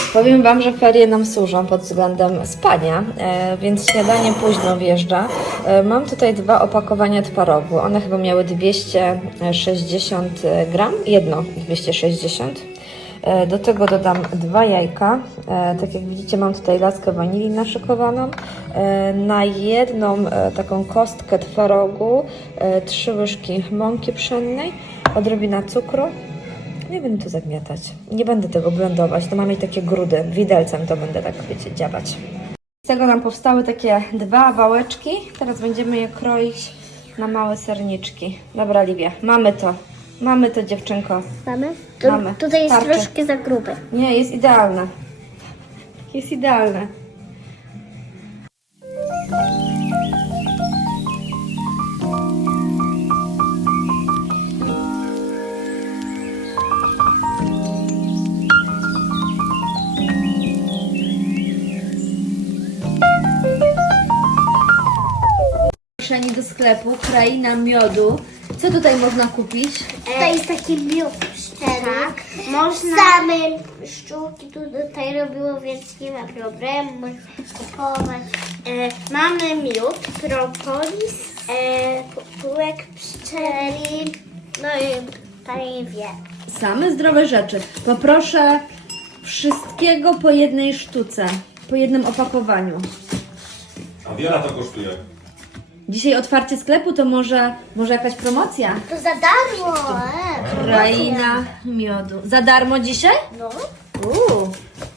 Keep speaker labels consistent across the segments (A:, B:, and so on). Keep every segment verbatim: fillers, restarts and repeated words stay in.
A: Powiem Wam, że ferie nam służą pod względem spania, e, więc śniadanie późno wjeżdża. E, mam tutaj dwa opakowania twarogu. One chyba miały dwieście sześćdziesiąt gram, jedno dwieście sześćdziesiąt. E, do tego dodam dwa jajka. E, tak jak widzicie, mam tutaj laskę wanilii naszykowaną. E, na jedną e, taką kostkę twarogu e, trzy łyżki mąki pszennej, odrobina cukru. Nie będę to zagniatać. Nie będę tego blendować. To mam mieć takie grudy. Widelcem to będę tak, wiecie, dziabać. Z tego nam powstały takie dwa wałeczki. Teraz będziemy je kroić na małe serniczki. Dobra, Liwia, mamy to. Mamy to, dziewczynko.
B: Mamy? Tu,
A: Mamy.
B: Tutaj jest
A: Starczy.
B: troszkę za grube.
A: Nie, jest idealne. Jest idealne. Zaproszeni do sklepu Kraina Miodu. Co tutaj można kupić?
B: Tutaj jest taki miód pszczeli. Tak. Można... Same pszczółki tu tutaj robiło, więc nie ma problemu. Można kupować. E, mamy miód, propolis, e, półek pszczeli, no i pani wie.
A: Same zdrowe rzeczy. Poproszę wszystkiego po jednej sztuce, po jednym opakowaniu.
C: A wiele to kosztuje?
A: Dzisiaj otwarcie sklepu, to może, może jakaś promocja?
B: To za darmo. E,
A: Kraina Miodu. Za darmo dzisiaj?
B: no.
A: Uuu.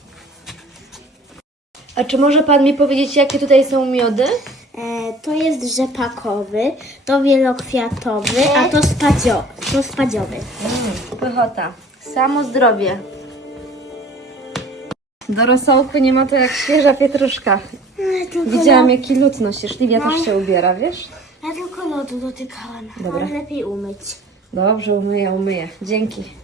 A: A czy może Pan mi powiedzieć, jakie tutaj są miody?
B: E, to jest rzepakowy, to wielokwiatowy, a to, spadzio, to spadziowy.
A: Mm, pychota. Samo zdrowie. Do rosołku nie ma to jak świeża pietruszka. Widziałam, jaki lód nosisz. Liwia też się ubiera, wiesz?
B: Ja tylko lodu dotykałam.
A: Dobra.
B: Ale lepiej umyć.
A: Dobrze, umyję, umyję. Dzięki.